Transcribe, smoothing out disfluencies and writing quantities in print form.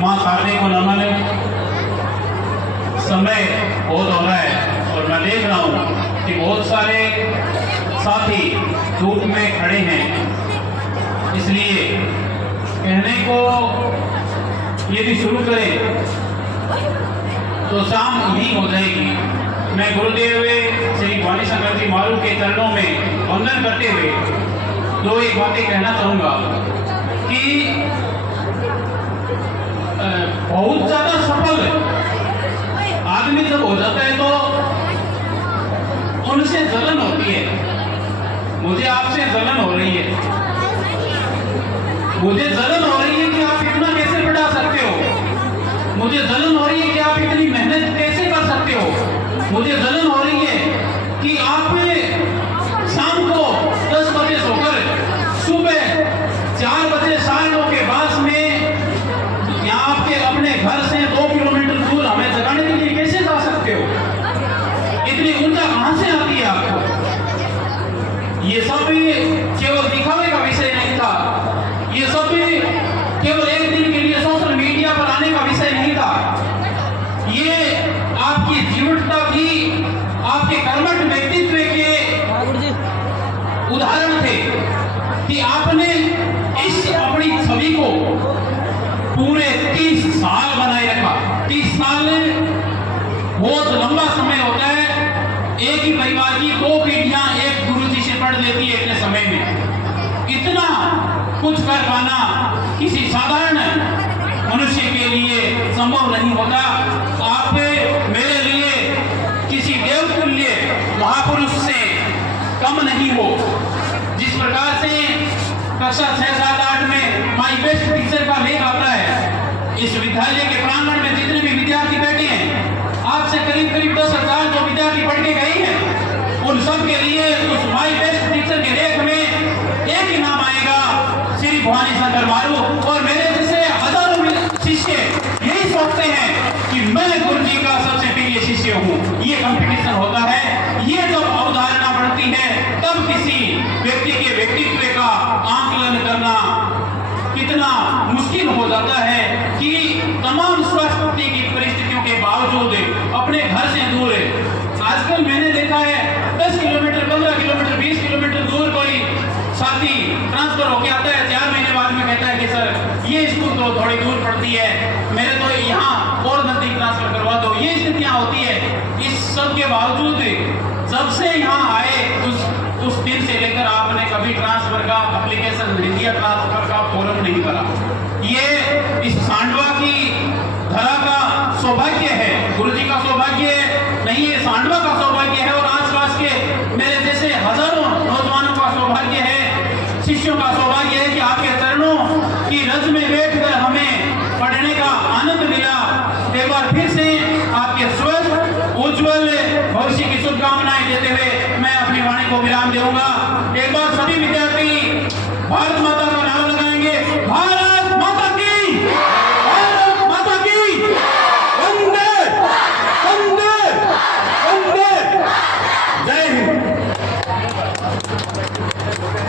माँ शारदे को नमन। समय बहुत हो रहा है और मैं देख रहा हूँ कि बहुत सारे साथी धूप में खड़े हैं, इसलिए कहने को यदि शुरू करें तो शाम ही हो जाएगी। मैं गुरुदेव श्री भवानी शंकर जी मारू के चरणों में वंदन करते हुए दो एक बातें कहना चाहूँगा कि बहुत ज्यादा सफल आदमी जब हो जाता है तो उनसे जलन होती है। मुझे आपसे जलन हो रही है, मुझे जलन हो रही है कि आप इतना कैसे बढ़ा सकते हो, मुझे जलन हो रही है कि आप इतनी मेहनत कैसे कर सकते हो, मुझे जलन हो रही है कि आप शाम को 10 बजे सोकर सुबह 4 बजे 9:30 के पास में यहाँ आपके अपने घर से 2 किलोमीटर दूर हमें जगाने के लिए कैसे जा सकते हो? इतनी ऊर्जा कहां से आती है आपको? ये सब भी केवल दिखावे का विषय नहीं था, ये सब भी केवल एक दिन के लिए सोशल मीडिया पर आने का विषय नहीं था। ये आपकी जीवटता की, आपके कर्मठ व्यक्तित्व के उदाहरण थे कि आपने इस अपनी छवि को पूरे 30 साल बनाए रखा। 30 साल बहुत लंबा समय होता है। एक ही परिवार की 2 पीढ़ियां एक गुरु जी से पढ़ लेती है इतने समय में। इतना कुछ कर पाना किसी साधारण मनुष्य के लिए संभव नहीं होता। आप मेरे लिए किसी देवतुल्य महापुरुष से कम नहीं हो। जिस प्रकार से कक्षा 6, 7, 8 में माई बेस्ट टीचर का लेख आता है, इस विद्यालय के प्रांगण में जितने भी विद्यार्थी बैठे हैं, आपसे करीब 10,000 जो विद्यार्थी पढ़ के गए हैं, उन सब के लिए उस माई बेस्ट टीचर के लेख में एक ही नाम आएगा, श्री भवानी शंकर मारू। और मेरे जैसे हजारों शिष्य यही सोचते हैं कि मैं गुरु जी का सबसे प्रिय शिष्य हूँ। ये कंपटीशन होता है। ये जब अवधारणा बढ़ती है तब किसी व्यक्ति के व्यक्तित्व का आंकलन करना कितना मुश्किल हो जाता है कि तमाम स्वास्थ्य की परिस्थितियों के बावजूद अपने घर से दूर आजकल मैंने देखा है 10 किलोमीटर, 15 किलोमीटर, 20 किलोमीटर दूर कोई साथी ट्रांसफर होके आता है, 4 महीने बाद में कहता है कि सर ये स्कूल तो थोड़ी दूर पड़ती है, मेरे तो यहाँ और नजदीक ट्रांसफर करवा दो। ये स्थितियाँ होती है। इस सब के बावजूद जब से यहाँ आए उस दिन से लेकर आपने कभी ट्रांसफर का एप्लीकेशन नहीं दिया, ट्रांसफर का फॉर्म नहीं भरा। ये इस सांडवा की धरा का सौभाग्य है, गुरु जी का सौभाग्य नहीं है, सांडवा का सौभाग्य है और आसपास के मेरे जैसे हजारों नौजवानों का सौभाग्य है, शिष्यों का सौभाग्य है कि आपके चरणों की रज में बैठकर हमें पढ़ने का आनंद मिला। एक बार फिर से आपके स्वस्थ उज्जवल भविष्य की शुभकामनाएं देते हुए मैं अपनी वाणी को विराम दूंगा। एक बार सभी विद्यार्थी भारत माता का नाम लगाएंगे। भारत